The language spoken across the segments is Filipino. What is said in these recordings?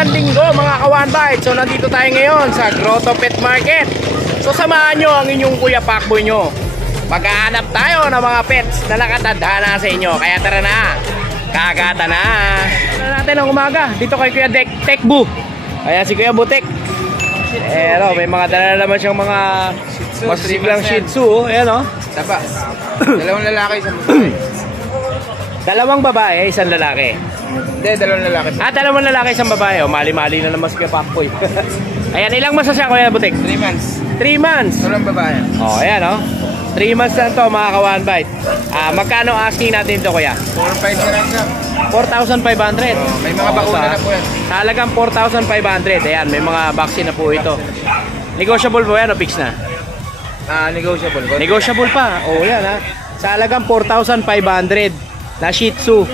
magandang linggo mga ka-One Bite. So nandito tayo ngayon sa Grotto Pet Market. So samahan nyo ang inyong Kuya Pacboy nyo. Maghahanap tayo ng mga pets na nakatadhana sa inyo. Kaya tara na, kakata na. Tara natin ang umaga dito kay Kuya Tekbu. Ayan si Kuya Butek. Pero may mga dala naman siyang mga masiglang Shih Tzu. Ayan o. Tapa. Dalawang lalaki, isang babae. Dalawang babae, isang lalaki. Hindi, dalawang lalaki. Dalawang lalaki, isang babae. O, mali-mali na naman si Kuya Pacboy. Ayan, ilang months na siya, Kuya Butek? 3 months. 3 months. Dalawang babae. O, ayan o. 3 months na ito, mga ka-One Bite. Magkano asking natin ito, Kuya? 4-5 na lang siya. 4,500. May mga bakuna na po yan. Talagang 4,500. Ayan, may mga vaccine na po ito. Negotiable po yan o fix na? Negotiable. Negotiable pa. O, yan ha. Sa halagang 4,500 na Shih Tzu.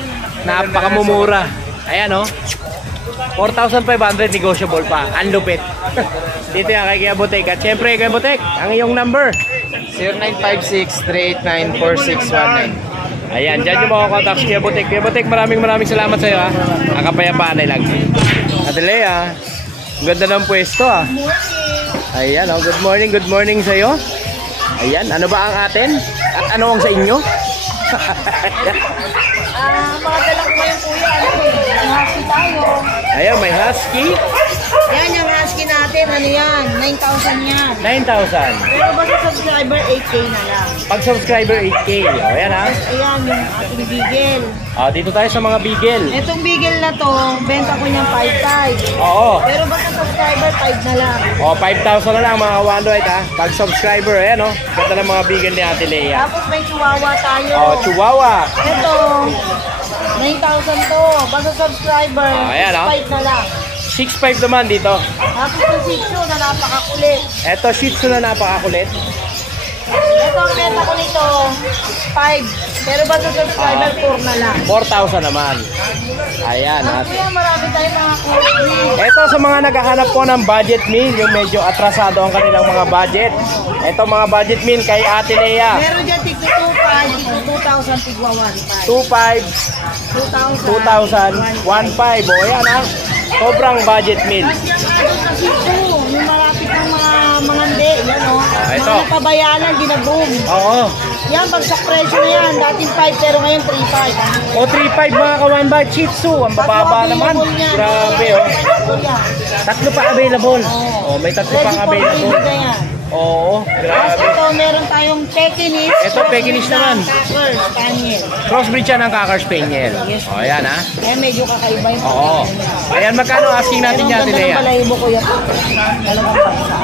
Napakamumura. Ayan o. 4,500 negotiable pa. Ang lupit. Dito yan kay Kuya Butek. At syempre Kuya Butek, ang iyong number 0956-389-4619. Ayan, dyan yung mga contacts Kuya Butek. Kuya Butek, maraming salamat sa iyo ha. Ang kapayapaan ay lagi. Adelea, ganda ng pwesto ha. Ayan o, good morning sa iyo. Ayan, ano ba ang atin? At ano ang sa inyo? Mga dala ko ngayon kuya, ang husky tayo. Ayan, may husky. Yan yung husky natin, ano yan, 9,000 yan. 9,000. Pero basta subscriber, 8K na lang. Pag subscriber, 8K. O, ayan ha. Ayan yung ating bigel. Dito tayo sa mga bigel. Itong bigel na to, benta ko niyang 5,500. Oo. Pero basta subscriber, 5 na lang. O, 5,000 na lang mga One Bite ha. Pag subscriber, ayan o. Ganda ng mga bigel ni Ate Lea. Tapos may chihuahua tayo. O, Chihuahua. Ito, 9,000 to. Basta subscriber, ayan, 5 na lang. 6,500 naman dito. Tapos yung Shih Tzu na napakakulit. Eto, Shih Tzu na napakakulit. Ito ang benta ko nito, 5. Pero basta subscriber, 4 na lang. 4,000 naman. Ayan. At Kaya marami tayong mga cool. ito sa mga naghahanap po ng budget meal, yung medyo atrasado ang kanilang mga budget. Ito mga budget meal kay Ate Lea. Meron dyan tigto 2,500, tigto 2,000, tigwa 2,500, 2,000, 1,500. 1,500. O yan ha. Sobrang budget meal. Tapos yung adult na Shih Tzu, yung malapit ng mga hindi, yan o. ito. Mga napabayanan, ginag-boom. Oo. Yan, bagsak presyo na yan. Dating 5 pero ngayon 3,500. O 3,500 mga ka-One Bite Shih Tzu. Ang bababa naman. Grabe o. Tatlo pa available. O, may tatlo pang available. Oo. Tapos Grabe. ito, meron tayong Pekinese. Ito, Pekinese naman. Cocker Spaniel. Crossbreed siya ng Cocker Spaniel. O yan ha. Kaya medyo kakaiba yung Oo. Ayan, magkano asking natin yan, Ate Ganda ng Lea? balahibo ko yan. Talagang bansa.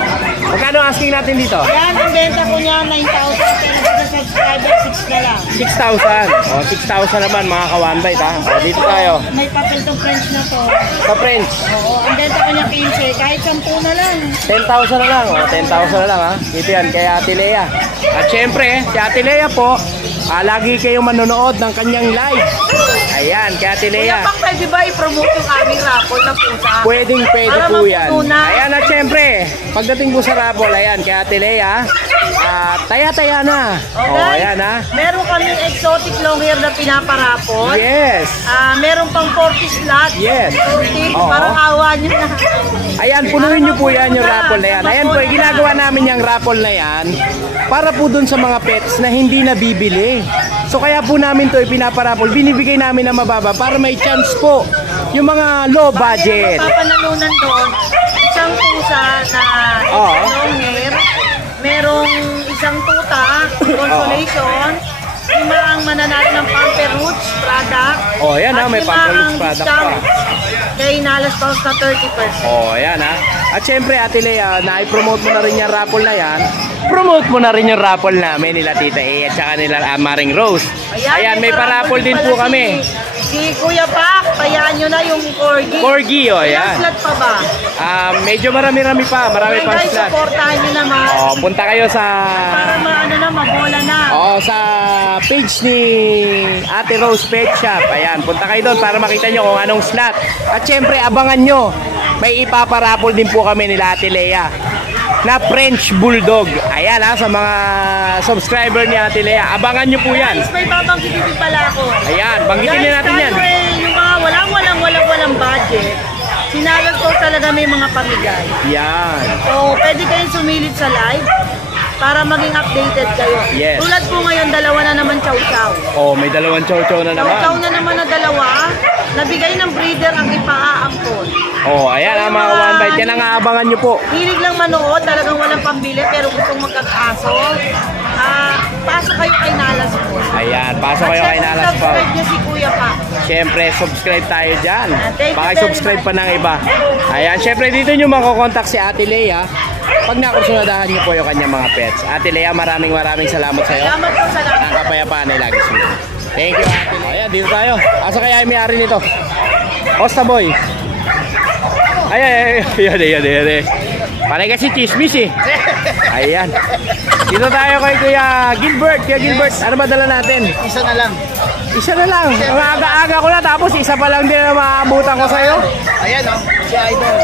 Magkano asking natin dito? Yan, ang benta ko niya 9,000 pero sa subscriber 6 na lang. 6,000. O, 6,000 naman mga ka-One Bite ha. O, dito tayo. May papel tong French na to. Sa French. Oo, ang benta ko niya 15, kahit 10 na lang. 10,000 na lang. O, 10,000 na lang ha. Dito yan kay Ate Lea. At syempre, si Ate Lea po, lagi kayong manonood ng kanyang live. Ayan, kay Ate Lea. Pang pwede ba i-promote yung aming raffle na pusa? Pwede Para po yan. magputunan. Ayan, at syempre, pagdating po sa raffle, ayan, kay Ate Lea, taya-taya na. O, ayan ha. Meron kaming exotic long hair na pinaparapol. Yes. Meron pang 40 slot. Yes. 40, Oo. parang awa nyo na. Ayan, punuin nyo po yan yung raffle na yan. Ayan po, ginagawa namin yung raffle na yan para po dun sa mga pets na hindi nabibili. So kaya po namin to ipinaparapol, binibigay namin na mababa para may chance po yung mga low budget. Papanalunan doon, isang pusa na Oo. long hair, merong isang tuta, consolation, 5 ang mananalo ng Pamper Roots product. Oh, ayan ha, may at 5 Pamper Roots ang product discount. pa. Kaya inalas pa sa 30%. Oh, ayan ha. At syempre, Ate Lea, na-promote mo na rin yung raffle na yan. Promote mo na rin yung raffle namin nila Tita A at saka nila Maring Rose. Ayan, may paraffle din po kami. Si Kuya Pac, payaan nyo na yung Corgi. Corgi, oh, Ilang ayan. slot pa ba? Medyo marami-rami pa. Marami pang Guys, slot. supportahan nyo naman. Oh, punta kayo sa... Para maano na, mabola na. Oo, sa page ni Ate Rose Pet Shop. Ayan, punta kayo doon para makita nyo kung anong slot. At syempre, abangan nyo. May ipaparapol din po kami nila Ate Lea na French Bulldog. Ayan ha, sa mga subscriber ni Ate Lea. Abangan nyo po yan. Guys, may babangkitin din pala ako. Ayan, banggitin na natin yan. Guys, yung mga walang budget, Sinalag ko talaga may mga pamigay. Yan. So, pwede kayong sumilid sa live para maging updated kayo. Yes. Tulad po ngayon, dalawa na naman chow-chow. Oh, may dalawang chow-chow na Chow-chow naman. na naman na dalawa, nabigay ng breeder ang ipaampon. Oh, ayan ang mga one bite. Yan ang aabangan nyo po. Hilig lang manood, talagang walang pambili pero gustong magkakaso. Pasok kayo kay Nalas po. Ayan, pasok kayo kay Nalas po. Subscribe niya si Kuya pa. Siyempre, subscribe tayo dyan. Thank you Baka very subscribe much. pa ng iba. Ayan, siyempre dito nyo makokontakt si Ate Lea. Pag nakusunadahan nyo po yung kanyang mga pets. Ate Lea, maraming salamat sa iyo. Salamat po, salamat. Ang kapayapaan ay lagi sumunod. Thank you, Ate Lea. Ayan, dito tayo. Asa kaya yung may-ari nito? Osta boy. Ayan. Panay kasi chismis eh. Ayan. Dito tayo kay Kuya Gilbert. Kuya Gilbert, ano ba dala natin? Isa na lang. Isa na lang. Ang aga-aga ko na tapos isa pa lang din na maabutan ko sa'yo. Ayan o, si Idol.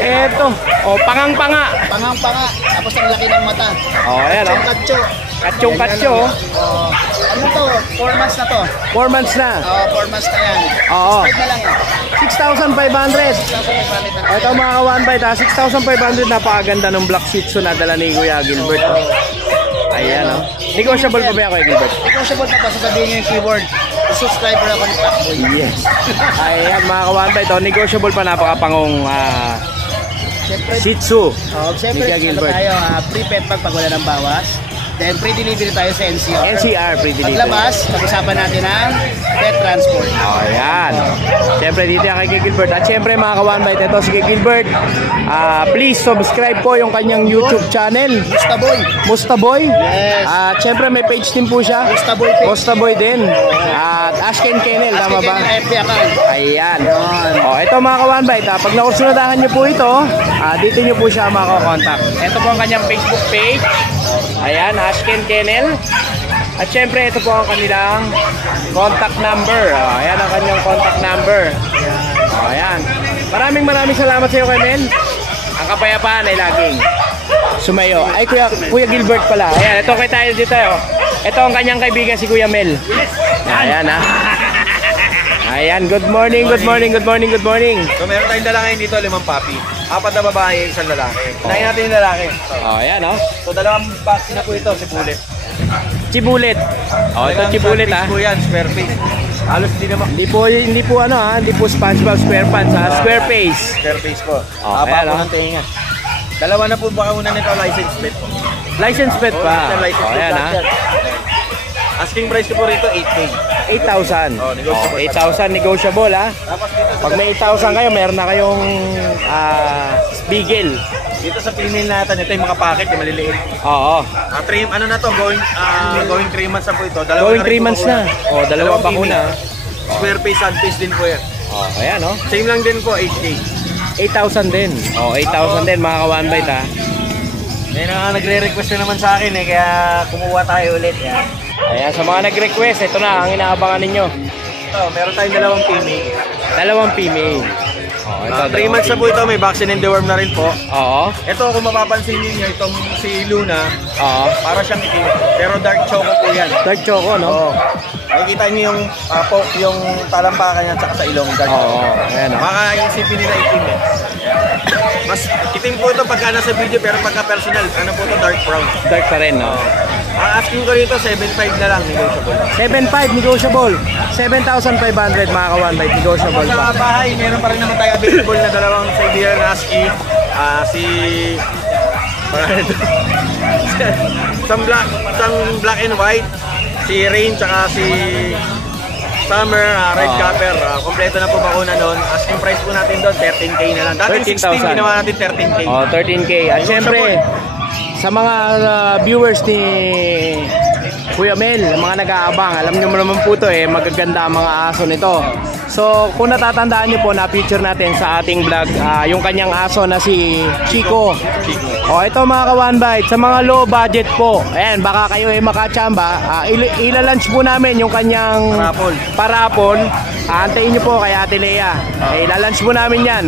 Eto. O, pangang-panga. Pangang-panga, tapos ang laki ng mata. O, ayan o. Katso. Katsyong-katsyo. Ano to? 4 months na to. 4 months na. 4 months na yan. Oo. 5 na lang eh. 6,500. Ito mga ka-one bite ha. 6,500. Napakaganda ng black shih tzu na dala ni Kuya Gilbert. O. Ayan o. Negotiable pa ba yan Kuya Gilbert? Negotiable na ba? Sasabihin nyo yung keyword. Subscriber ako ni Pacboy. Yes. Ayan mga ka-one bite. O, negotiable pa, napakapangong Siyempre, shih tzu. siyempre, Kuya Gilbert. tayo, free pet pag wala ng bawas. Then, free delivery tayo sa NCR. NCR, free delivery. Paglabas, pag-usapan natin ang pet transport. Oh, yan. Siyempre dito yan kay Gilbert. At siyempre mga ka-one bite, ito si Gilbert. Please subscribe po yung kanyang YouTube channel. Mustaboy. Mustaboy. Yes. At siyempre may page din po siya. Mustaboy page. Mustaboy din. At Ashken Kennel, tama ba? FB account. Ayan. Oh, ito mga ka-one bite. Pag nakusunadahan nyo po ito, dito nyo po siya makakontakt. Ito po ang kanyang Facebook page. Ayan, Ashken Kennel. At syempre, ito po ang kanilang contact number. Ayan ang kanyang contact number. Ayan. Maraming salamat sa iyo, Mel. Ang kapayapaan ay laging sumayo. Ay, Kuya Gilbert pala. Ayan, ito kay tayo dito. Ito ang kanyang kaibigan, si Kuya Mel. Ayan, ha. Ayan, good morning. So, meron tayong dala ngayon dito, 5 puppy. 4 na babae, 1 lalaki. Unahin natin yung lalaki. Ayan, oh. So, 2 vaccine na po ito, si Bullet. Chibulit. Ito Chibulit, ha. po yan, square face. Halos di naman. Hindi po SpongeBob SquarePants, ha. Square face. Square face po. Ayan, po oh. ng tenga. 2 na po baka una nito, license plate po. License pet pa. License plate Ayan, ha. lahat yan. Asking price ko po rito, 8K. 8,000. Oh, negotiable. 8,000 negotiable, ha. Tapos dito Pag may 8,000 kayo, meron na kayong Beagle. dito sa female natin, ito yung mga packet, yung maliliit. Oo. Ano na to, going 3 months na po ito. Dalawa Going na rin 3 months po na. bakuna. Oh, dalawang bakuna. Square face, sun face din po yan. Oh, ayan, oh. Same lang din po, 8K. 8,000 din. Oh, 8,000 din mga ka-one bite, ha. May nagre-request na naman sa akin kaya kumuha tayo ulit. Yan. Ayan, sa mga nag-request, ito na ang inaabangan ninyo. Ito, meron tayong 2 female. Dalawang female. Oh, ito, 3 months na po ito, may vaccine and deworm na rin po. Oo. Ito, kung mapapansin niyo itong si Luna, Oo. para siyang itim. Pero dark choco po yan. Dark choco, no? Oo. Nakikita niyo yung poke, yung talampakan niya tsaka sa ilong. Dark choco. Oo, ayan, oh. Baka isipin nila itim eh. Mas itim po ito pagka nasa video, pero pagka personal, ano po ito, dark brown. Dark pa rin, no? Ang asking ko rito, 7.5 na lang, negotiable. 7,500 negotiable. 7,500 mga ka-one bite negotiable Sa pa. bahay, meron pa rin naman tayo available na 2 Siberian Husky. Some black and white. Si Rain, tsaka si Summer, Red Copper. Kompleto na po bakuna noon. Asking price po natin doon, 13K na lang. Dating 16, 13,000. ginawa natin 13K. Oh, 13K. At syempre, sa mga viewers ni Kuya Mel, mga nag-aabang, alam niyo naman po ito magaganda ang mga aso nito. So, kung natatandaan niyo po, na-feature natin sa ating vlog, yung kanyang aso na si Chico. O, ito mga ka-one bite, sa mga low budget po, ayan, baka kayo ay makachamba, ilalunch po namin yung kanyang parapol. Antayin niyo po kay Ate Lea. Ilalunch po namin yan.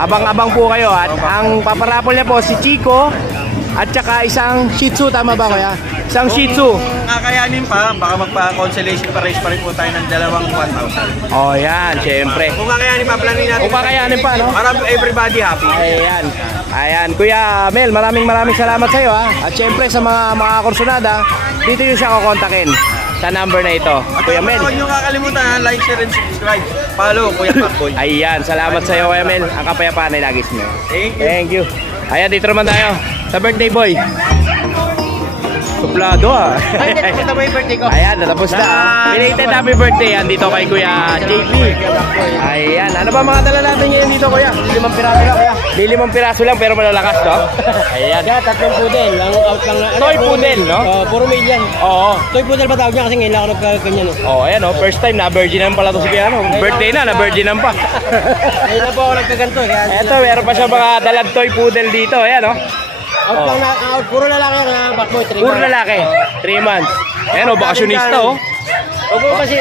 Abang-abang po kayo. At ang paparapol niya po si Chico, at saka isang Shih Tzu, tama ba kuya? Isang Shih Tzu. Kung kakayanin pa, baka magpa-consolation price pa rin po tayo ng dalawang 1,000. Oh, yan, syempre. Kung kakayanin pa, planin natin. Kung kakayanin pa, no? Para everybody happy. Ayan. Ayan, Kuya Mel, maraming salamat sa iyo ha. At syempre sa mga kursunada, dito niyo siya kukontakin sa number na ito. Kuya Mel. Huwag niyo kakalimutan, like, share, and subscribe. Follow, Kuya Pakboy. Ayan, salamat sa iyo Kuya Mel. Ang kapayapaan ay lagis niyo. Thank you. Ayan, dito naman tayo sa birthday boy. Suplado ah. Ay, natapos na ba yung birthday ko? Ayan, natapos na. Belated happy birthday. Yan dito kay Kuya JP. Ayan, ano ba mga dala natin ngayon dito Kuya? 5 piraso lang, Kuya. 5 piraso lang pero malalakas to. Ayan. Kaya 3 poodle, ang out lang na. Toy poodle, no? Puro male yan. Oo. Toy poodle ba tawag niya kasi ngayon lang ako nagkaganyan. Oh, ayan oh, first time na virginan pala to si Kuya. Birthday na virginan pa. Ngayon na po ako nagkaganto. Eto, meron pa siya mga dalag toy poodle dito. Ayan oh. Out lang na, out. Puro lalaki yan ha, Pakboy. Puro lalaki. 3 months. Ayan oh, bakasyonista oh. Huwag mo kasi.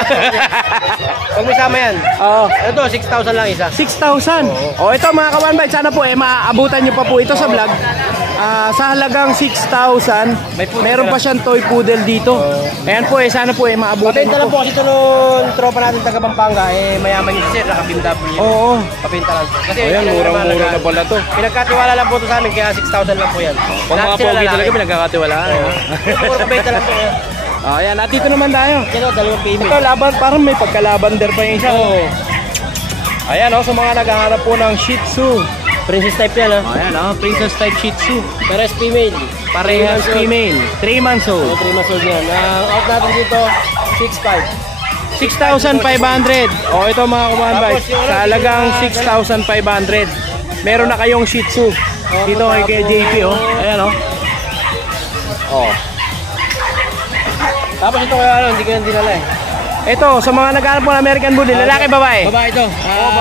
Huwag mo isama yan. Oo. Ito, 6,000 lang isa. 6,000. Oh, ito mga ka-1bite, sana po maaabutan niyo pa po ito sa vlog. Sa halagang 6,000, meron pa siyang toy poodle dito. Ayan po sana po maabutan Pabenta niyo lang po kasi ito nung tropa natin taga Pampanga, mayaman yung sir, naka-BMW. Oo. Pabenta lang. Kasi Ayan, murang-mura na pala to. Pinagkatiwala lang po ito sa amin, kaya 6,000 lang po yan. Pag mga pogi talaga pinagkakatiwalaan. Puro pabenta lang po yan. Ayan, at dito naman tayo. Ito, dalawang payment. Ito, laban, parang may pagkalabander pa yung isa. Oo. Ayan, sa mga naghahanap po ng Shih Tzu. Princess type yan ha. Ayan, Princess type Shih Tzu. Parehas female. Parehas female. 3 months old. 3 months old yan. Out natin dito, 6,500. 6,500. Ito mga kumanbay. Tapos yung Sa halagang 6,500. Meron na kayong Shih Tzu. Dito kay JP, Ayan, Tapos ito kaya hindi ko yan dinala eh. Ito, sa mga naghahanap po ng American Bully, lalaki, babae? Babae ito.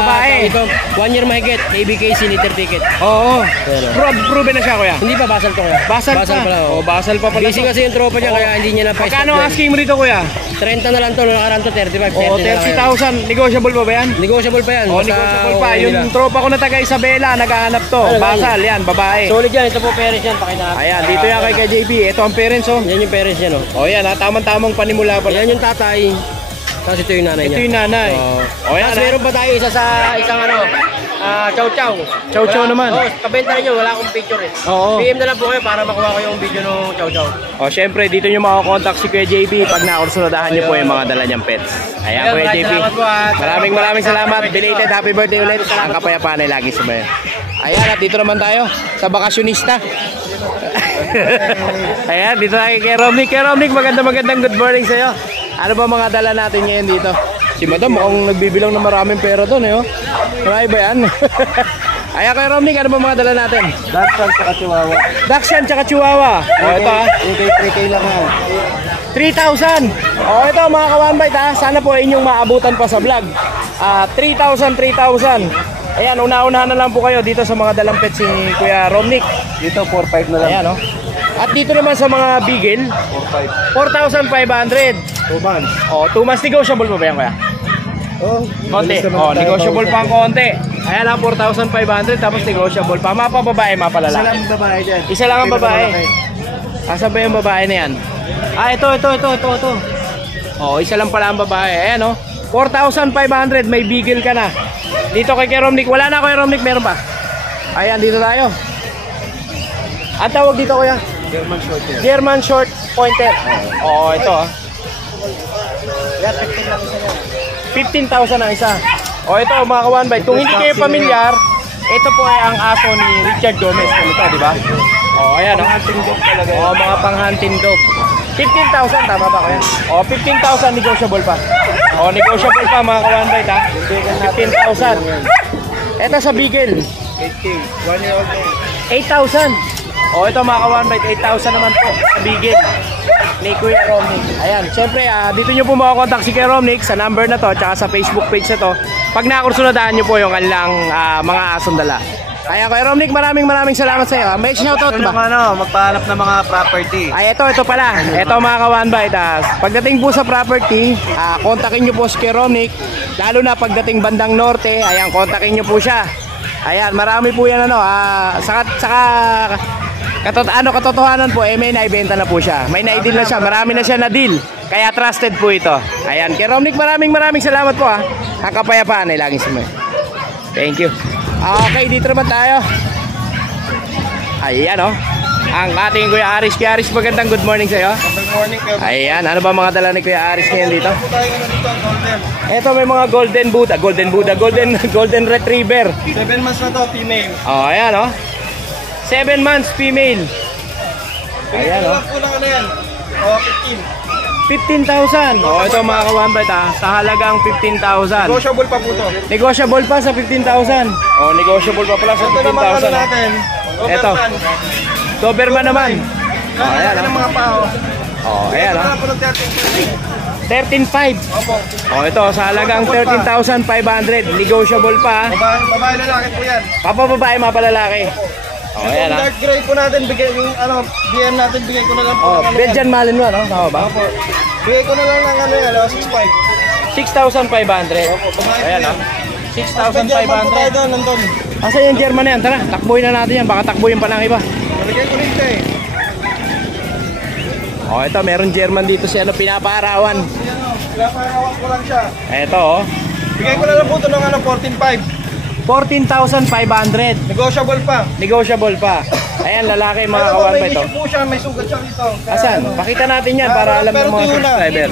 babae. Ito, 1 year mahigit. ABKC liter ticket. Oo. Pero, Proven na siya, kuya. hindi pa basal to kaya. Basal pa. pala. Basal pa pala. Busy kasi yung tropa niya kaya hindi niya na pa-stop. Magkano asking mo rito, kuya? 30 na lang to. Nakaraan to 35. 30 Oo, na lang yan. 30,000. Negotiable pa ba yan? Negotiable pa yan. Basta Negotiable pa. okay Yung nila. tropa ko na taga Isabela, naghahanap to. Ano, Basal, yan, babae. Solid yan. Ito po parents yan. Pakita natin. Ayan, dito yan kay JP. Ito ang parents, Yan yung parents niya, no? Yan, tamang-tamang panimula pa. Yan yung tatay. Tapos ito yung nanay niya. Ito yung nanay. Yan, Tapos meron pa tayo isa sa isang chow chow. Chow chow naman. Kabenta rin yun. Wala akong picture eh. Oo. PM na lang po kayo para makuha ko yung video ng chow chow. Syempre, dito nyo makakontakt si Kuya JP pag nakursunadahan nyo po yung mga dala niyang pets. Ayan, Kuya JP. Salamat po at Maraming salamat. Belated happy birthday ulit. Ang kapayapaan ay lagi sumayo. Ayan, at dito naman tayo sa bakasyonista. Ayan, dito tayo kay Romnick. Kay Romnick, magandang good morning sa'yo. Ano ba mga dala natin ngayon dito? Si Madam mukhang nagbibilang ng maraming pera doon Marami ba yan? Ayan kay Romnick, ano ba mga dala natin? Dachshund tsaka Chihuahua. Dachshund tsaka Chihuahua. Ito Yung kay 3K lang yan. 3,000. Ito mga ka-1bite sana po inyong maabutan pa sa vlog. 3,000. Ayan, una-unahan na lang po kayo dito sa mga dalang pets si Kuya Romnick. Dito 4,500 na lang. Ayan At dito naman sa mga beagle, 4,500. 4,500. 2 months. 2 months negotiable pa ba yan, Kuya? Konti. Negotiable pa ang konti. Ayan 4,500 tapos negotiable pa. Mapababae, mapalalaki. Isa lang babae dyan. Isa lang ang babae. Asan ba yung babae na yan? Ito. Isa lang pala ang babae. Ayan 4,500, may beagle ka na. Dito kay Romnick, wala na kay Romnick, meron pa. Ayan, dito tayo. Ang tawag dito, kuya? German short yan. German short pointer. Ito 15,000 ang isa. Ito mga ka-1bite. Kung hindi kayo pamilyar, ito po ay ang aso ni Richard Gomez. Ito, di ba? Ayan Hunting dog talaga. mga pang-hunting dog. 15,000, tama ba kuya? 15,000 negotiable pa. Negotiable pa mga ka-1bite 15,000. Ito sa beagle. 8K. 1 year old. 8,000. Ito mga ka-1bite, 8,000 naman po sa bigit ni Kuya Romnick. Ayan, syempre dito nyo po makakontakt si Kuya Romnick sa number na to tsaka sa Facebook page na to pag nakursunadaan nyo po yung kanilang mga asong dala. Kaya Kuya Romnick, maraming salamat sa iyo. May shoutout ba? Magpahanap ng mga property. Ito pala. Ito mga ka-1bite. Pagdating po sa property, kontakin nyo po si Kuya Romnick. Lalo na pagdating bandang norte, ayan, kontakin nyo po siya. Ayan, marami po yan saka Katotohanan po, may naibenta na po siya. May na-deal na siya. Marami na siya na-deal. Kaya trusted po ito. Ayan. Kay Romnick, maraming salamat po ha. Ang kapayapaan ay laging sumayo. Thank you. Okay, dito naman tayo. Ayan oh. Ang ating Kuya Aris. Kuya Aris, magandang good morning sa'yo. Good morning, Kuya. Ayan. Ano ba mga dala ni Kuya Aris ngayon dito? Po tayo ngayon dito ang golden. Ito may mga golden retriever. 7 months na to, female. Oh, ayan oh. 7 months female. Ayan oh. Po lang ano yan. O, 15,000. Oh, ito mga kawanbait ha. Sa halagang 15,000. 15. Negotiable pa po to. Negotiable pa sa 15,000. Oh, negotiable pa pala sa Ito naman ano 15,000. natin. Ito. Doberman naman. Oh, ayan Ano oh. mga pao. Oh, ayan oh. Ito po ng 13,500. Opo. Oh, ito sa halagang 13,500. Negotiable pa. Babae lalaki po yan. Papababae, mapalalaki. Oh, ayan Yung ha. dark gray po natin, bigay yung ano, BM natin, bigay ko na lang po. Oh, ng ano Belgian Malinois, no? Tama ba? Opo. Bigay ko na lang ng ano yan, 6.5. 6,500. Ayan ha. Medyan po tayo 6,500. doon, nandun. Asa yung German na yan? Tara, takbuhin na natin yan. Baka takbuhin pa ng iba. Nalagay ko rin eh. Oh, ito, meron German dito si ano, pinapaarawan. Pinaparawan ko lang siya. Ito, oh. Bigay ko na lang po ito ng ano, 14.5. 14,500. Negotiable pa. Negotiable pa. Ayan, lalaki mga Ano po, kawan pa may ito. issue po siya, may sugat siya dito. Kaya Asan? ano, Pakita natin yan para alam ng mga subscriber.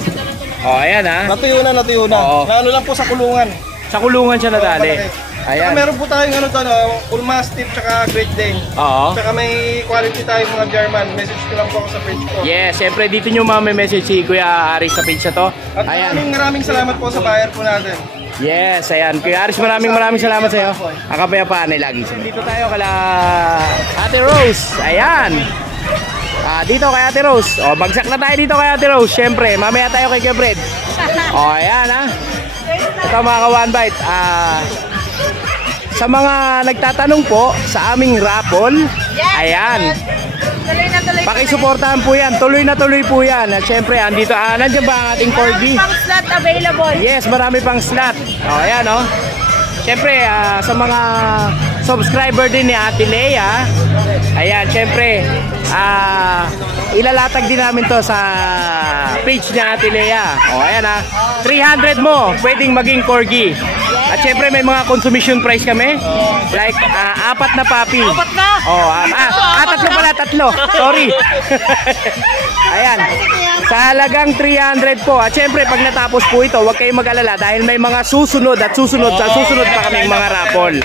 Oh, ayan ha. Natuyo na. Oo. Na ano lang po sa kulungan. Sa kulungan siya nadali. Saka Ayan. meron po tayong ano to, Full Mastiff tsaka Great Dane. Oo. Tsaka may quality tayo mga German. Message ko lang po ako sa page ko. Yes, siyempre dito nyo message si Kuya Aris sa page na to. At Ayan. maraming salamat po sa buyer po natin. Yes, ayan. Kuya Aris, maraming salamat sa iyo. Ang kapayapaan ay lagi sa dito tayo kala Ate Rose. Ayan. Dito kay Ate Rose. O, bagsak na tayo dito kay Ate Rose. Siyempre, mamaya tayo kay Kuya Fred. O, ayan ha. Ito mga ka-one bite. Sa mga nagtatanong po sa aming raffle, ayan. Pakisuportahan po yan. Tuloy na tuloy po yan. At syempre, andito, nandiyan ba ang ating corgi? Marami pang slot available. Yes, marami pang slot. O, ayan o. Syempre, sa mga subscriber din ni Ate Lea, ayan, syempre, ilalatag din namin to sa page ni Ate Lea. O, ayan ha. 300 mo, pwedeng maging corgi. At syempre, may mga consumption price kami. Like, 4 na puppy. 4 na? Oh, tatlo. Sorry. Ayan. Sa halagang 300 po. At syempre, pag natapos po ito, huwag kayong mag-alala dahil may mga susunod pa kaming mga raffle.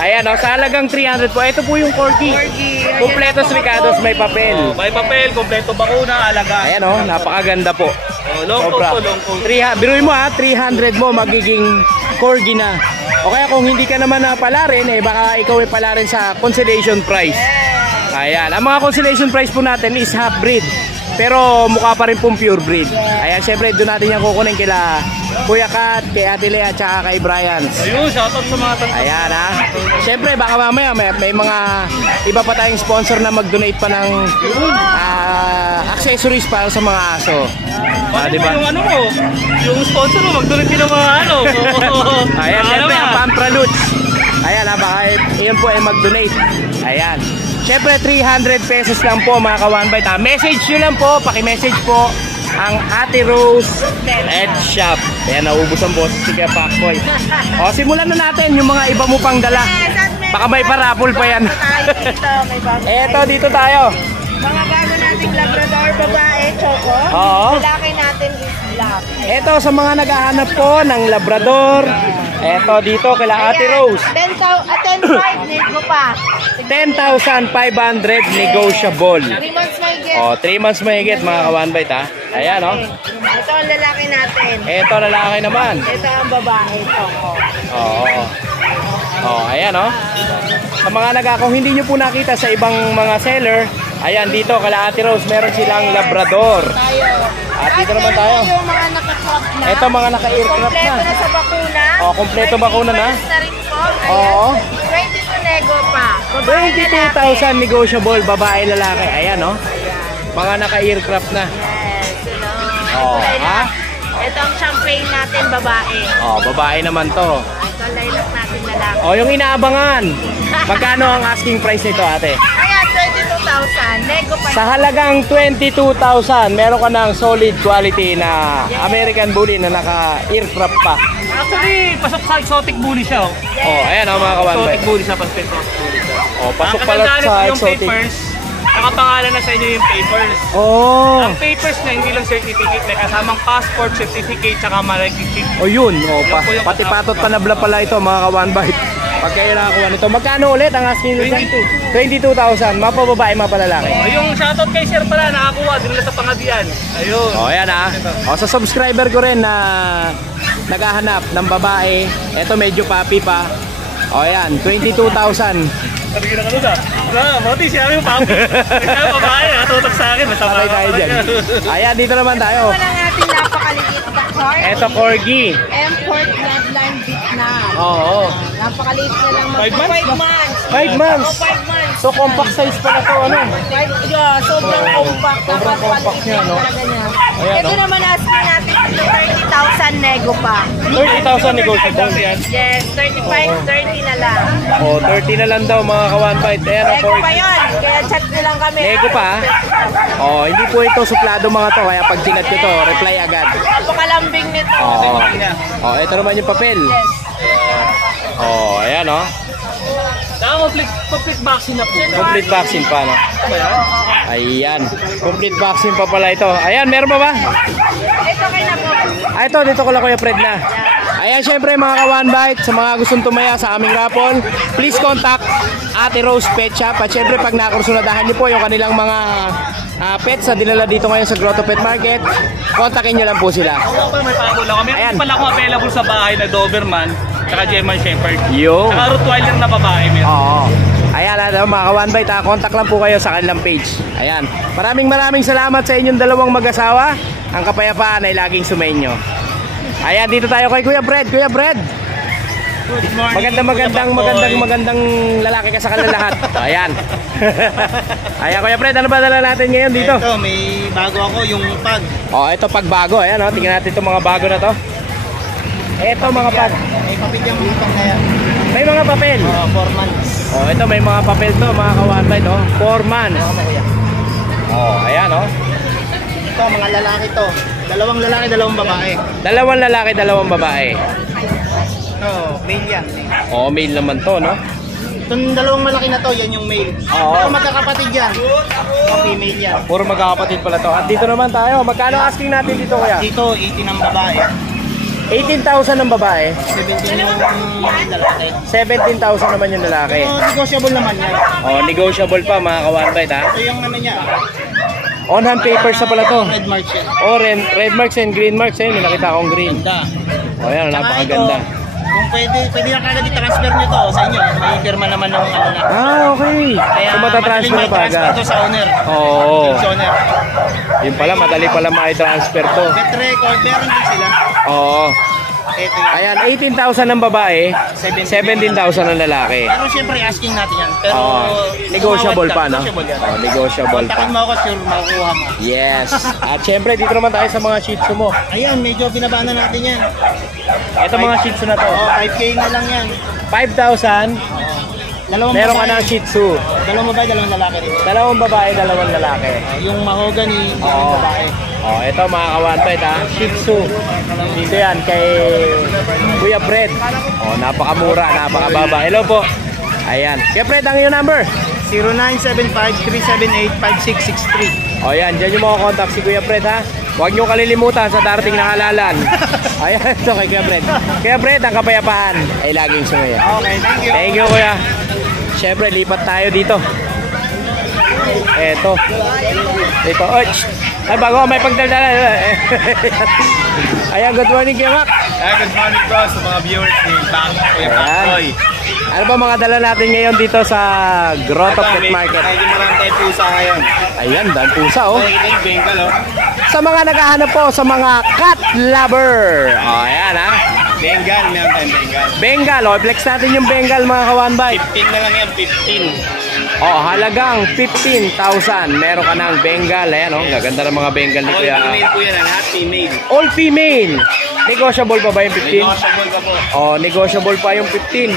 Ayan, sa halagang 300 po. Ito po yung corgi. Kompletos ricados, may papel. May papel, kompleto bakuna, alaga. Ayan napakaganda po. Long Sobra. Biruin mo 300 mo magiging corgi na. O kaya kung hindi ka naman palarin, baka ikaw ay palarin sa consolation prize. Ayan, ang mga consolation prize po natin is half breed. Pero mukha pa rin pong pure breed. Ayan, syempre doon natin yung kukunin kila Kuya Kat, kay Ate Lea, tsaka kay Brian. Ayun, shoutout sa mga tanong. Ayan syempre baka mamaya may mga iba pa tayong sponsor na mag-donate pa ng accessories para sa mga aso. Diba? Yung ano mo, yung sponsor mo, mag-donate din ng mga ano. Ayan, syempre ang Pampraluts. Ayan baka yun po ay mag-donate. Ayan. Syempre 300 pesos lang po mga ka-one bite. Message nyo lang po, paki-message po ang Ate Rose Pet Shop. Ayan, naubos ang boss si Kuya Pacboy. O, simulan na natin yung mga iba mo pang dala. Baka may parapol pa yan. Eto, dito tayo. Mga bago nating Labrador, babae, Choco. Oo. Lalaki natin is black. Eto, sa mga naghahanap po ng Labrador. Eto, dito kila Ate Rose. 10,500 nego pa. 10,500 negotiable. 3 months may get. O, 3 months mahigit mga ka-one bite ha. Ayan o. Ito ang lalaki natin. Eto, lalaki naman. Ito ang babae, Choco. Oo. Oh, ayan Sa mga kung hindi nyo po nakita sa ibang mga seller, ayan dito kala Ate Rose, meron silang Labrador. Tayo. At dito naman tayo. Yung mga naka-crop na. Ito mga naka-aircraft na. Kompleto na sa bakuna. Oh, kompleto bakuna na. Na rin po. Ayan. Oo. 22 nego pa. Babae, lalaki. 22,000 negotiable, babae, lalaki. Ayan mga naka-aircraft na. Yes, Oh, ito ha? Ito ang champagne natin, babae. Oh, babae naman to. Ito ang lilac natin, lalaki. Oh, yung inaabangan. Magkano ang asking price nito, ate? Ayan, 22,000. Nego pa Sa halagang 22,000, meron ka ng solid quality na American Bully na naka-aircraft pa. Actually, pasok sa exotic bully siya. Oh. Oh, ayan oh, mga kawan Exotic bite. bully siya, pasok exotic bully siya. Oh, pasok Ang pala kagandahan sa nito, yung exotic. papers, nakapangalan na sa inyo yung papers. Oh. Ang papers na hindi lang certificate, may kasamang passport, certificate, tsaka malaki chip. Oh, yun. Oh, Yun po yung pati kasama. patot panabla pala ito, mga kawan bite. Pag kayo nakakuha nito, magkano ulit ang asking nila? 22,000. Mapababae, mapalalaki. Oh, yung shoutout kay Sir pala, nakakuha, dinala sa Pangadian. Ayun. Oh, ayan ah. Oh, sa subscriber ko rin na naghahanap ng babae. Ito medyo papi pa. Oh, ayan, 22,000. Sabi ko na kanuna. Mati siya yung papi. Kaya babae, natutok sa akin. Patay tayo dyan. Ayan, dito naman tayo. Ito lang ating napakaliit na car. Ito, Corgi. Import Bloodline Vietnam. Oo. Napakaliit na lang. 5 months? 5 months. 5 months. Oh, 5 months. So, compact size pala to, ano? Yeah, sobrang compact. Sobrang compact niya, no? Ayan, Ito no? naman asking natin ito 30,000 nego pa. 30,000 negotiable. Yes, 35, 30 na lang. Oh, 30 na lang daw, mga kawan bite. Ayan, ang Nego pa Corgi. yun. Kaya chat nyo lang kami. Nego pa, ah? Oh, hindi po ito suplado mga to. Kaya pag chinat ko to, reply agad. Napakalambing nito. Oo. Oh, ito naman yung papel. Yes. Oh, ayan oh. Complete vaccine na po. Complete vaccine pa, no? Ayan. Complete vaccine pa pala ito. Ayan, meron pa ba? Ito kay na po. Ah, ito, dito ko lang Kuya Fred na. Ayan, syempre mga ka-one bite, sa mga gustong tumaya sa aming raffle, please contact Ate Rose Pet Shop. At syempre, pag nakursunadahan niyo po yung kanilang mga pets na dinala dito ngayon sa Grotto Pet Market, kontakin niyo lang po sila. Ako pa, may pangako lang. Meron Ayan. pala akong available sa bahay na Doberman, tsaka German Shepherd. Yo. Tsaka Rottweiler na babae meron. Oo. Ayan, mga ka-one bite, contact lang po kayo sa kanilang page. Ayan. Maraming salamat sa inyong dalawang mag-asawa. Ang kapayapaan ay laging sumainyo. Ayan, dito tayo kay Kuya Fred. Kuya Fred, Good morning. magandang lalaki ka sa kanila lahat. Ayan. Ayan, Kuya Fred, ano ba dala natin ngayon dito? Ito, may bago ako, yung pag. Oh, ito pagbago. Ayan, oh, tingnan natin itong mga bago na to. Ito mga pag. May papel yung utang na yan. May mga papel. 4 months. Oh, ito may mga papel to, mga ka-one bite, oh. 4 months. Ano kuya? Oh, ayan, oh. Ito, mga lalaki to. Dalawang lalaki, dalawang babae. Dalawang lalaki, dalawang babae. Ito, male yan. Oh, male naman to, no? Itong dalawang malaki na to, yan yung male. Oo. Pero magkakapatid yan. O female yan. Puro magkakapatid pala to. At dito naman tayo. Magkano asking natin dito, kuya? Dito, 18 ang babae. 18,000 ng babae. 17 yung lalaki. 17,000 naman yung lalaki. Pero negotiable naman yan. Oh, negotiable pa mga ka-one bite, ha? Ito yung ano niya. On-hand papers na pala to. Red marks yan. Oh, red marks and green marks. Ayun, may nakita akong green. Ganda. Oh, yan, Tsaka napakaganda. ito, kung pwede na kagad i-transfer nyo to sa inyo. May firma naman ng ano na. Ah, okay. Kaya So, matatransfer na pa transfer agad. to sa owner. Oo. Sa owner. Yun pala, madali pala ma-transfer to. Bet record, meron din sila. Oo. Ito yun. Ayan, 18,000 ng babae, 17,000 ng lalaki. Pero syempre asking natin yan. Pero Negotiable pa, no? Negotiable yan. Oh, negotiable pa. Kontakin mo ako, sure makukuha mo. Yes. At syempre, dito naman tayo sa mga shih tzu mo. Ayan, medyo binabaan na natin yan. Ito mga shih tzu na to. Oo, 5K na lang yan. 5,000. Dalawang Meron ka babae. ng shih tzu. Dalawang babae, dalawang lalaki rin. Dalawang babae, dalawang lalaki. Yung mahogany, Oo. dalawang babae. Oh, ito mga ka-one-bite, ha. Shih tzu. Dito yan kay Kuya Fred. Oh, napakamura, napakababa. Hello po. Ayan. Kuya Fred, ang iyong number? 0975-378-5663. O yan, dyan yung mga contact si Kuya Fred, ha. Huwag nyo kalilimutan sa darating na halalan. Ayan, ito kay Kuya Fred. Kuya Fred, ang kapayapaan ay laging sumaya. Okay, thank you. Thank you, Kuya. Siyempre, lipat tayo dito. Eto. Ito. Ay, bago may pagdaldala. Ayan, good morning, Kuya Mac. Good morning po sa mga viewers ni Bang Kuya Pangkoy. Ano ba mga dala natin ngayon dito sa Grotto Pet Market? Medyo marami tayong pusa ngayon. Ayan, dahil pusa, oh. Nakikita yung Bengal, oh. Sa mga naghahanap po sa mga cat lover. Oh, ayan, ha. Bengal, meron tayong Bengal. Bengal, oh. Flex natin yung Bengal, mga kawan bite. 15 na lang yan, 15. Oh, halagang 15,000. Meron ka ng Bengal. Ayan, oh. Gaganda ng mga Bengal ni All Kuya. female po yan, lahat female. All female. Negotiable pa ba yung 15? Negotiable pa po. Oh, negotiable pa yung 15.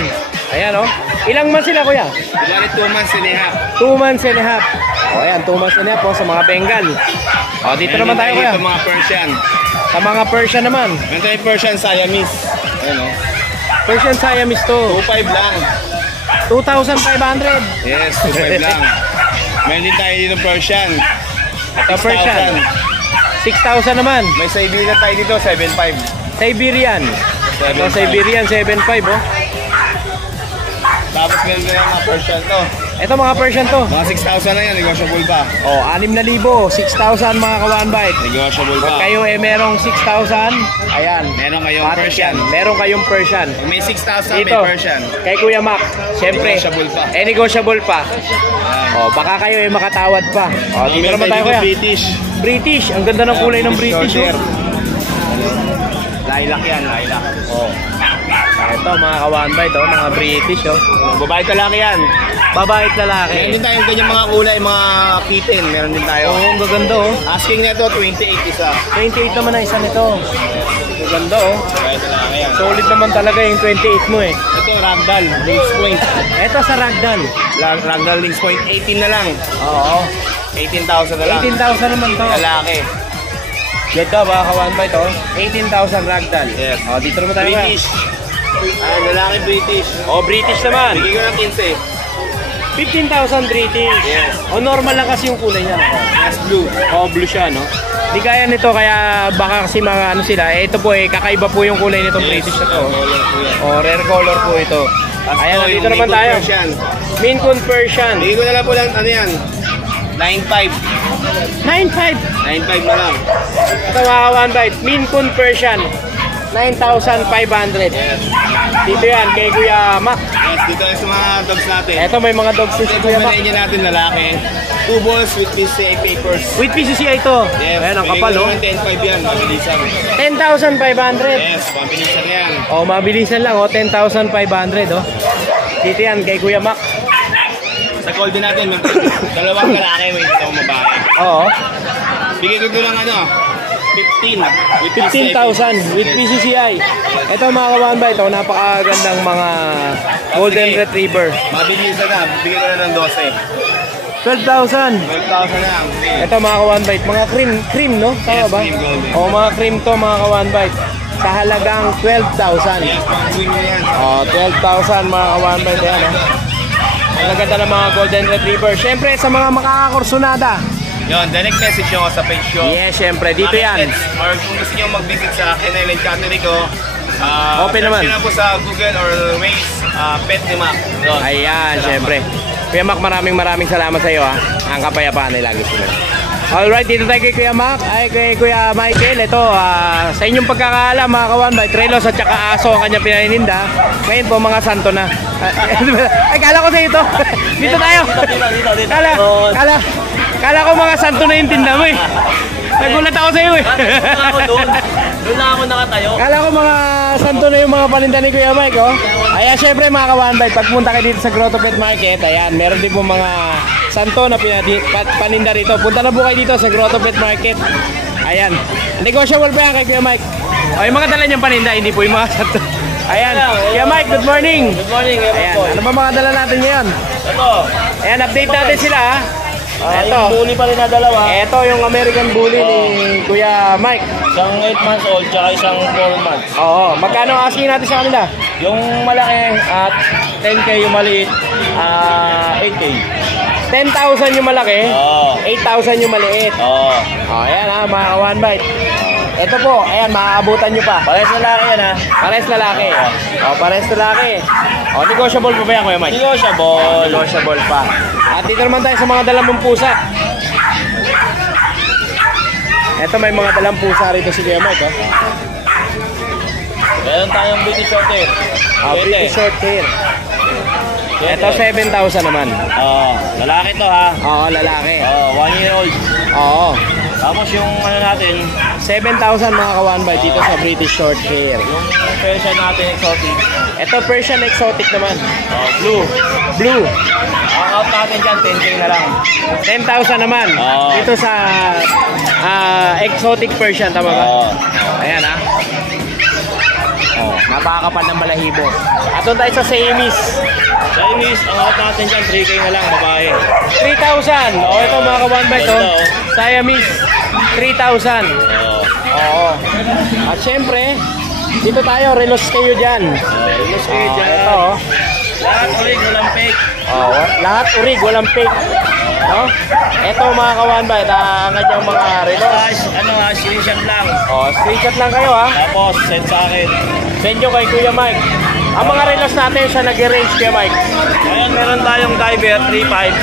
Ayan, oh. Ilang months sila, Kuya? Bali 2 months and a half. 2 months and a half. O ayan, 2 months na po sa mga Bengal. O dito naman tayo kuya. Ito mga Persian. Sa mga Persian naman. Meron tayo Persian Siamese. Ayan o. Persian Siamese to. 2.5 lang. 2,500. Yes, 2.5 lang. Meron din tayo dito Persian. Ito Persian. 6,000 naman. May Siberian tayo dito, 7.5. Siberian. Ito Siberian 7,500 oh. Tapos meron din mga Persian to. Ito mga Persian to. Mga 6,000 na yan, negotiable pa. Oh, 6,000. 6,000 mga ka-one bite. Negotiable Pag pa. kayo merong 6,000, ayan. Meron kayong Matik Persian. yan. Meron kayong Persian. Pag may 6,000, may Dito, Persian. kay Kuya Mac, syempre, Negotiable pa. negotiable pa. Oh, baka kayo makatawad pa. Oh, dito naman tayo kuya. British. British, ang ganda ng kulay ng British. Shorter. Oh. Lilac yan, lilac. Oh. Ito mga ka-one bite, oh, mga British, oh. Babae talaki yan. Babae at Meron lalaki. din tayong ganyan mga kulay, mga kitten. Meron din tayo. Oh, ang gaganda, oh. Asking nito, 28 isa. 28 naman ang isa nito. Ang ganda, oh. Babae talaki yan. Solid naman talaga yung 28 mo, eh. Ito, ragdoll, links point. Ito sa Ragdoll. Ragdoll links point, 18 na lang. Oo. 18,000 na lang. 18,000 naman to. Lalaki. Ganda ba, ka-one bite, oh. 18,000 Ragdoll. Yes. Oh, dito naman tayo. British. Lalaki British. Oh, British naman. Bigay ko ng 15. 15,000 British. Yes. O normal lang kasi yung kulay niya. Yes, blue. O blue siya, no? Di kaya nito, kaya baka kasi mga ano sila. Eh, ito po eh, kakaiba po yung kulay nitong British na to. O, rare color po ito. Ayan, dito naman tayo. Maine Coon Persian. Bigay ko na lang po lang, ano yan? 9.5. 9,500. 9.5 na lang. Ito mga one bite. Maine Coon Persian. 9,500. Yes. Dito yan, kay Kuya Mac. Yes, dito tayo sa mga dogs natin. Ito may mga dogs din si Ito Kuya na Mac. rin natin lalaki. 2 balls with PCA papers. With PCCI ito. Yes. Ayan, ang bigay kapal, ko oh. naman 10.5 yan, mabilisan. 10,500. Yes, mabilisan yan. Oh, mabilisan lang, oh. 10,500, oh. Dito yan, kay Kuya Mac. Sa golden natin, may dalawang lalaki, may isang babae. Oo. Bigay ko ito lang ano, 15. With 15,000 with PCCI. Ito mga ka-one bite, oh, napakagandang mga golden Sige. retriever. Mabilisan na, bigay ko na ng 12. 12,000. 12,000 na lang. Okay. Ito mga ka-one bite, mga cream, no? Tama Yes, ba? cream golden. Oh, mga cream to mga ka-one bite. Sa halagang 12,000. Yes, pang queen mo yan. Oh, 12,000 mga ka-one bite yan, oh. Ang ganda ng mga golden retriever. Siyempre sa mga makakakursunada. Yun, direct message nyo sa page ko. Yes, siyempre dito yan. Or kung gusto nyo mag-visit sa akin, Island Caterico, Open naman. search nyo na po sa Google or Waze, Pet ni Mac. Yun. Ayan, Salamat. siyempre. Kuya Mac, maraming salamat sa iyo, ha. Ang kapayapaan ay lagi sila. Alright, dito tayo kay Kuya Mac, ay kay Kuya Michael. Ito, sa inyong pagkakaalam, mga kawan, by Trelos at saka aso ang kanya pinanininda. Ngayon po, mga santo na. Ay, kala ko sa ito. Dito tayo. Kala ko mga santo na yung tinda mo, eh. Nagulat ako sa iyo, eh. Doon na ako nakatayo. Kala ko mga santo na yung mga paninda ni Kuya Mike, oh. Ayan, syempre mga ka-one bite, pagpunta kayo dito sa Grotto Pet Market, ayan, meron din po mga santo na paninda rito. Punta na po kayo dito sa Grotto Pet Market. Ayan, negotiable pa yan kay Kuya Mike. O, yung mga dala niyang paninda, hindi po yung mga santo. Ayan, Kuya Mike, good morning. Good morning, Ayan, ano ba mga dala natin ngayon? Ito. Ayan, update natin sila, ha. Yung Ito, bully pa rin na dalawa. ito yung American Bully ni Kuya Mike. Isang 8 months old, tsaka isang 4 months. Oo, magkano ang asking natin sa kanila? Yung malaki at 10K yung maliit, 8K. 10,000 yung malaki, Oo. 8,000 yung maliit. Oo. O, ayan ha, mga ka-one bite. Ito po, ayan, maaabutan nyo pa. Parehas na laki yan ha. Pares lalaki. O, pares lalaki. O, negotiable pa ba yan, Kuya Mike? Negotiable. Negotiable pa. At dito naman tayo sa mga dalamong pusa. Ito, may mga dalang pusa rito si Kuya Mike, oh. Meron tayong British short hair. British short hair. Ito, 7,000 naman. Lalaki to ha. Oo, lalaki. 1 year old. Oo. Tapos yung ano natin, 7,000 mga ka-one bite dito sa British short hair. yung Persian natin exotic. Ito, Persian exotic naman. Blue. Blue. Ang out natin dyan, 10K na lang. 10,000 naman. Oo. Dito sa exotic Persian, tama ba? Ayan, ha. Oh, napakakapal ng balahibo. At doon tayo sa Siamese. Chinese, ang out natin dyan, 3K na lang, babae. 3,000. O, ito mga ka-one bite, oh. Ganda, oh. Siamese, 3,000. Oo. Oo. At syempre, dito tayo, relos kayo dyan. Relos kayo dyan. Ito, oh. Lahat ulit, walang fake. Oh, lahat urig, walang fake. No? Ito mga ka-one bite, ang kanyang mga relos. Screenshot lang. Oh, screenshot lang kayo, ha. Tapos, send sa akin. Send nyo kay Kuya Mike. Ang mga relos natin sa nag-range, Kuya Mike. Ngayon, meron tayong diver, 3.5.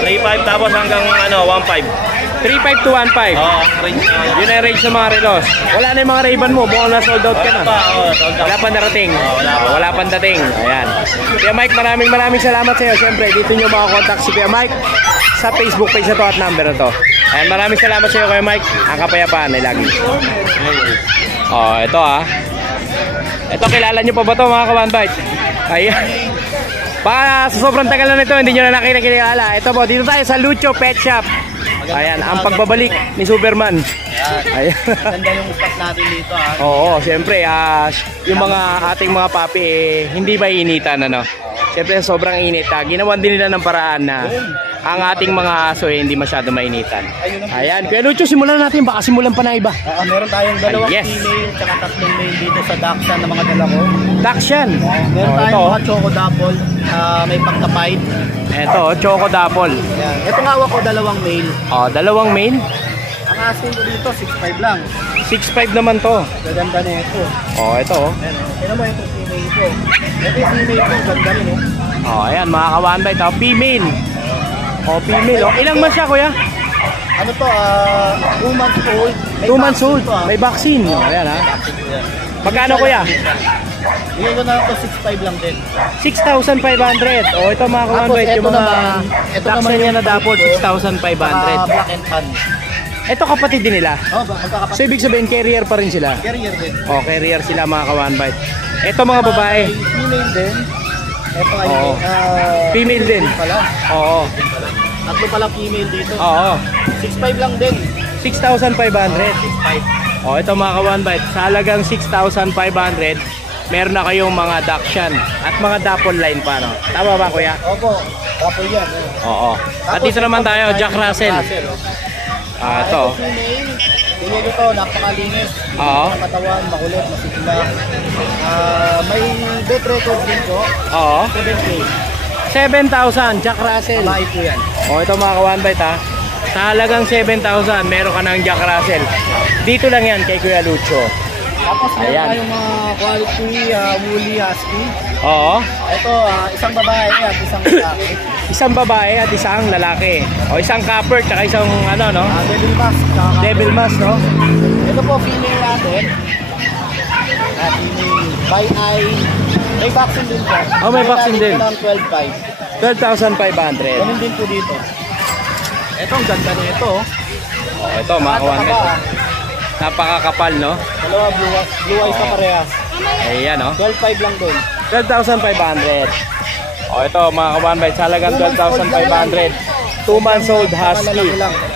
3.5 tapos hanggang 1.5. 3.5 to 1.5. Oo, range na. Yun ang range ng mga relos. Wala na yung mga Ray-Ban mo, mukhang na sold out ka na. Wala pa, sold out. Wala pa narating. wala pa. Wala pang dating. Ayan. Kuya Mike, maraming salamat sa iyo. Siyempre, dito nyo makakontakt si Kuya Mike sa Facebook page na to at number na to. Ayan, maraming salamat sa iyo, Kuya Mike. Ang kapayapaan ay lagi. Oh, ito ah. Ito, kilala nyo pa ba to mga ka-one bite? Ayan. Sa sobrang tagal na nito, hindi nyo na nakikilala. Ito po, dito tayo sa Lucho Pet Shop. Ayan, ang pagbabalik ni Superman. Ayan. Ganda yung stock natin dito ha. Oo, siyempre, yung mga ating mga papi, hindi mainitan, ano. Siyempre, sobrang init. Ginawan din nila ng paraan na ang ating mga aso hindi masyado mainitan. Ayan, Kuya Lucho, simulan natin. Baka simulan pa na iba. Meron tayong dalawang Yes. female tsaka tatlong male dito sa Dachshund na mga dala ko. Dachshund. Meron tayong ito. mga Choco Dapple, may pagkapite. Ito, Choco Dapple. Yan. Itong hawak ko dalawang male. Oh, dalawang main. Ang asking ko dito 6'5 lang. 6'5 naman to. Gaganda na ito. Oh, ito. Ayan o. Tignan mo itong female ko. Ito yung female ko, ganda rin Oh, ayan, mga ka-one bite. Oh, female. Oh, female. Oh, ilang months siya, kuya? Ano to, 2 months old. 2 months old. May vaccine. Oh, ayan ha. Magkano, kuya? Bigay ko na ito 6'5 lang din. 6,500. Oh, ito mga ka-one Tapos, bite. Yung ito mga naman, ito naman vaccine niya yung na dapat ito, 6,500. Black and tan. Ito kapatid din nila. Oh, magkakapatid. So, ibig sabihin, carrier pa rin sila. Carrier din. Oh, carrier sila mga ka-one bite. Ito mga babae. Female din. Ito ay Oo. Female din. pala. Oo. Tatlo pala female dito. Oo. 6'5 lang din. 6,500. 6'5. Oh, ito mga ka-one bite. Sa halagang 6,500, meron na kayong mga Dachshund at mga Dapple line pa, no? Tama ba, kuya? Opo. Tapos yan. Oo. At dito naman tayo, Jack Russell. Ito. Female. Tingnan ko to, napakalinis. Oo. Katawan, makulit, masigla. May death record din ko. Oo. 7K. 7,000, Jack Russell. Bahay po yan. Oh, ito mga ka-one bite, ha. Sa halagang 7,000, meron ka ng Jack Russell. Dito lang yan kay Kuya Lucho. Tapos meron Ayan. tayong mga quality woolly husky. Oo. Ito, isang babae at isang lalaki. Isang babae at isang lalaki. O, isang copper, tsaka isang no? Devil mask. Devil mask, no? Ito po, female natin. Female. By eye. May vaccine din po. Oh, may vaccine din. Ito ng 12.5. 12,500. Ganun din po dito. Ito, ang ganda na ito. Oh, ito mga ka-one bite. Napakakapal, no? Dalawa blue eyes na parehas. Ayan, no? 12.5 lang din. 12,500. O, ito mga ka-one bite. Sa halagang 12,500. 2 months old husky.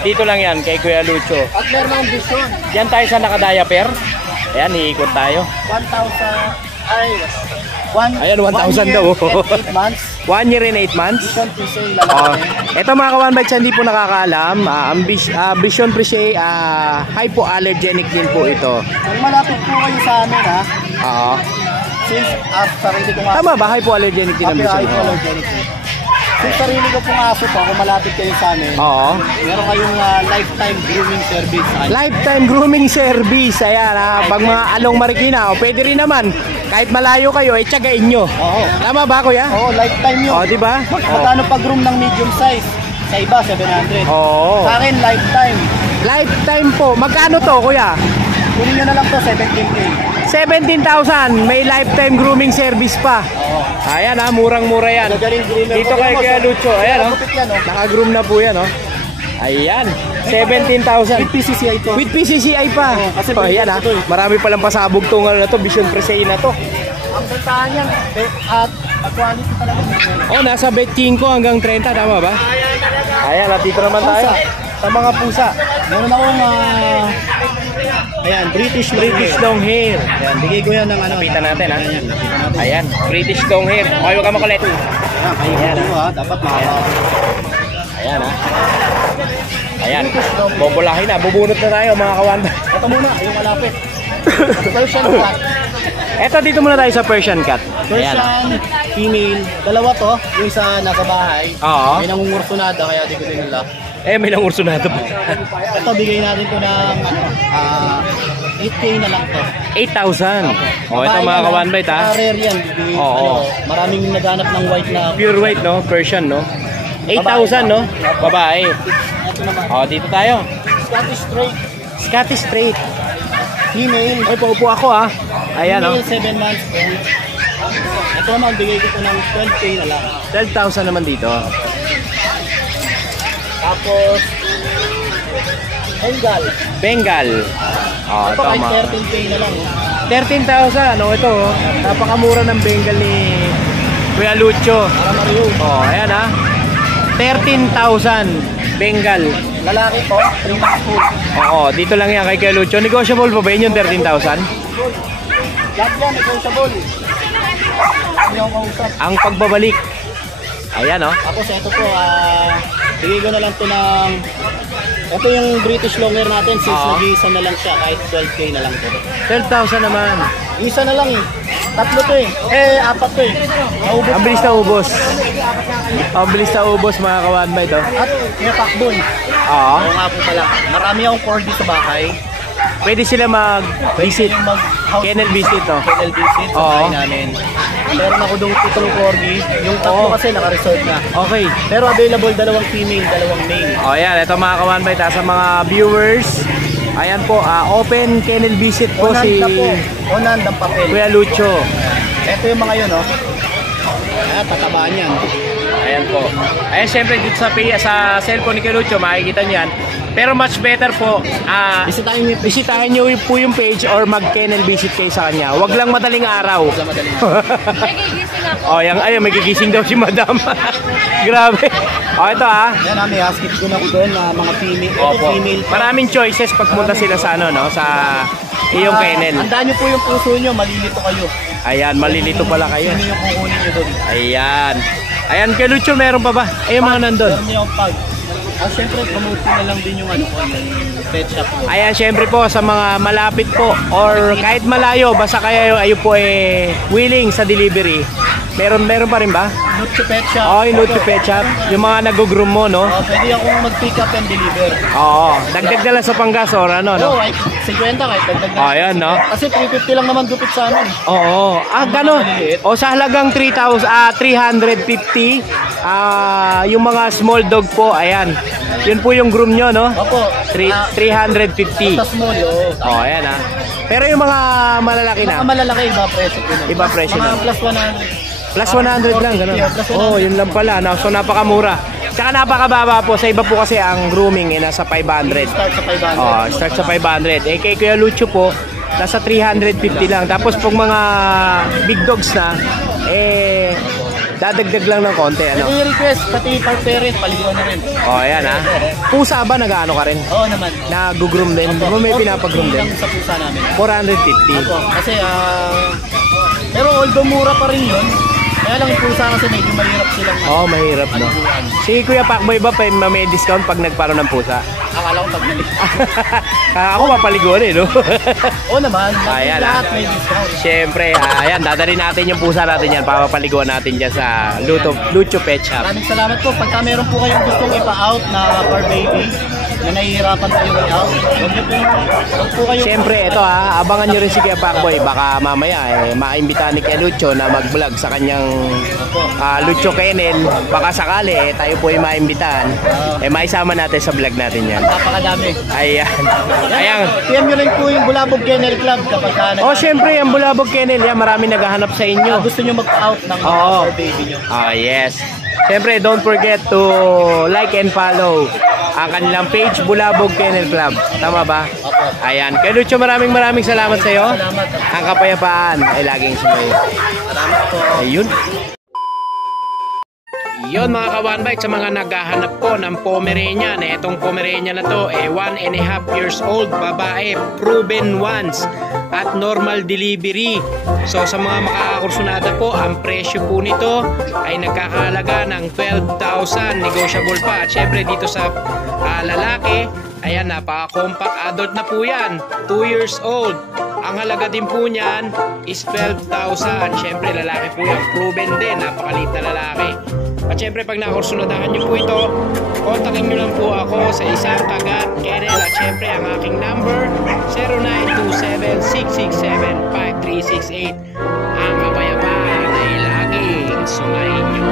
Dito lang yan kay Kuya Lucho. At meron akong vision. Yan tayo sa nakadiaper. Ayan, iikot tayo. 1,000. Ay, Ayan, 1,000 daw. 8 months. 1 year and 8 months. Vision presale Oh, lalaki. ito mga ka-one bite, sa hindi po nakakaalam, Vision Presale, hypoallergenic din po ito. Kung malapit po kayo sa amin ha, Oo. since sarili ko nga Tama ba? Hypoallergenic din ang Vision? Oo. hypoallergenic po. Since sarili ko pong aso po, kung malapit kayo sa amin, Oo. meron kayong lifetime grooming service sa kanya. Lifetime grooming service. Ayan ha. Pag mga along Marikina, o pwede rin naman. Kahit malayo kayo, tsagain nyo. Oo. Tama ba, kuya? Oo, lifetime yun. O, diba? Magkano pag-groom ng medium size? Sa iba, 700. Oo. Sa akin, lifetime. Lifetime po. Magkano to, kuya? Kunin nyo na lang to, 17K. 17,000. May lifetime grooming service pa. Oo. Ayan ha, murang-mura yan. Gagaling groomer. Dito kay Kuya Lucho. Ayan o. Lupit yan, oh. Naka-groom na po yan o. Ayan. 17,000. With PCCI to. With PCCI pa. Oo, kasi Ayan ha. Marami palang pasabog tong na to. Vision Presale na to. Ang bentahan yan, at quality talaga. Oh, nasa bet 5 hanggang 30. Tama ba? Ayan, at dito naman tayo. Sa mga pusa. Meron akong Ayan, British long hair. Ayan, bigay ko yan ng ano. Lapitan natin, ha? Ayan, lapitan natin. Ayan, British long hair. Okay, huwag ka makulit. Ayan, kayo mo ha. Dapat Ayan, ha? Ayan, bobolahin na. Bubunot na tayo, mga kawanda. Ito muna, yung malapit. Persian cat. Eto, dito muna tayo sa Persian cat. Ayan. Persian, female. Dalawa to. Yung isa nasa bahay. Oo. May nangungursunada kaya di ko din nila. Eh, may nang ursunado pa. Ito, bigay natin to ng 8K na lang to. 8,000. Oh, ito mga kawanbait, ha? Rare yan. Oo. Maraming naghanap ng white na. Pure white, no? Persian, no? 8,000, no? Babae. Ito naman. Oh, dito tayo. Scottish Straight. Scottish Straight. Female. Ay, paupo ako, ha? Ayan, no? Female, 7 months old. Ito naman, bigay ko ng 12K na lang. 12,000 naman dito. Tapos, Bengal. Bengal. Oh, Ito ito, kahit mga... 13K na lang. 13,000. Oh, ito, oh. Napakamura ng Bengal ni Kuya Lucho. Para Mario. Oh, ayan, ha? 13,000. Bengal. Lalaki po, 3 months old. Oo, dito lang yan kay Kuya Lucho. Negotiable pa ba yun yung 13,000? Lahat yan, negotiable. Hindi ako kausap. Ang pagbabalik. Ayan, oh. Tapos ito po, bigay ko na lang to ng... Ito yung British Longhair natin, since Oo. nag-iisa na lang siya, kahit 12K na lang to. 12,000 naman. Isa na lang eh. Tatlo to eh. Apat to eh. Naubos Ang bilis na ubos. Ang bilis na ubos, mga kawanbay to. At may pakbon. Oo. Oo nga po pala. Marami akong corgi sa bahay. Pwede sila mag-visit. Yung Kennel visit, to. Kennel visit sa Oo. bahay namin. Meron ako doon pitong corgi. Yung tatlo Oo. kasi naka-reserve na. Okay. Pero available, 2 female, 2 male. O, ayan. Ito, mga kawanbay, sa mga viewers. Ayan po, open kennel visit po Onan si na po. Onan ng papel. Kuya Lucho. Ito yung mga yun, oh. Tatabaan yan. Ayan po. Ayan, syempre dito sa cellphone ni Kuya Lucho, makikita niyan. Pero much better po, bisitahin niyo po yung page or mag-kennel visit kayo sa kanya. Huwag lang madaling araw. Oh, ay, may gigising daw si Madam. Grabe. Oh, ito, Yan, may husky ko na ko doon na mga female. Ito, Opo. female. Maraming choices pag punta sila sa ano, no, sa iyong kennel. Handaan nyo po yung puso nyo, malilito kayo. Ayan, malilito pala kayo. Sino yung kukunin nyo doon? Ayan. Ayan, kay Lucho, meron pa ba? Ayun, mga nandun. Meron yung pag. Siyempre, promote ko na lang din yung ano ko, yung pet shop ko. Ayan, syempre po sa mga malapit po or kahit malayo, basta kayo po willing sa delivery. Meron pa rin ba? Nutre Pet Shop. Oo, yung Nutre Pet Shop. Yung mga nag-groom mo, no? Pwede akong mag-pick up and deliver. Oo. Dagdag na lang sa panggas or ano, no? Oo, kahit 50 kahit dagdag na. Ayan, no? Kasi 350 lang naman gupit sa amin. Oo. Gano'n? O sa halagang 350, yung mga small dog po, ayan. Yun po yung groom nyo, no? Opo. 350. Sa small, oo. Oh, ayan, ha. Pero yung mga malalaki Mga na, malalaki, iba presyo ko na. Iba presyo mga na. plus 100. plus 100 lang, gano'n. Plus 100. Oh, yun lang pala. No? So, napakamura. Tsaka napakababa po. Sa iba po kasi ang grooming nasa 500. Start sa 500. Oh, start sa 500. Eh, kay Kuya Lucho po, nasa 350 lang. Tapos pag mga big dogs na, dadagdag lang ng konti, ano? Pwede request, pati per parent, paliguan na rin. Oh, ayan, ha. Pusa ba, nag-ano ka rin? Oo naman. Nag-groom din? Di ba may pinapag-groom din? Lang sa pusa namin. 450. Opo, kasi pero although mura pa rin yun, kaya lang yung pusa kasi medyo mahirap silang Oh, mahirap, no? Si Kuya Pacboy ba may discount pag nagparo ng pusa? akala ko pagbalik. Ako mapaliguan no? Oo naman, Ayan, lahat may discount. Siyempre, ayan, dadalhin natin yung pusa natin yan. Papapaliguan natin dyan sa Lucho Pet Shop. Maraming salamat po. Pagka meron po kayong gustong ipa-out na for baby, na nahihirapan kayo i-out, huwag po kayo. Siyempre, ito abangan nyo rin si Kuya Pacboy. Baka mamaya, maimbita ni Kuya Lucho na mag-vlog sa kanyang Lucho Kennel. Baka sakali, tayo po ay maimbitahan. Maisama natin sa vlog natin yan. Napakadami. Ayan. Ayan. PM nyo rin po yung Bulabog Kennel Club kapag Oh, siyempre, ang Bulabog Kennel, yan, marami naghahanap sa inyo. gusto nyo mag-out ng Oo. for baby nyo. Yes. Siyempre, don't forget to like and follow ang kanilang page, Bulabog Kennel Club. Tama ba? Opo. Ayan. Kaya Lucho, maraming salamat sa iyo. Salamat. Ang kapayapaan ay laging sumayo. Salamat po. Ayun. Yon mga ka-1Bite, sa mga naghahanap po ng Pomeranian, itong Pomeranian na to 1.5 years old, babae, proven once at normal delivery. So sa mga makakakursunada po, ang presyo po nito ay nagkakahalaga ng 12,000, negotiable pa. At syempre dito sa lalaki, ayan, napaka-compact adult na po yan, 2 years old. Ang halaga din po niyan is 12,000. Syempre lalaki po yan, proven din, napakaliit na lalaki. At syempre pag nakursunadahan nyo po ito, kontakin nyo lang po ako sa isang kagat kennel. At syempre ang aking number 0927-667-5368. Ang kabayaman ay laging sumayin nyo.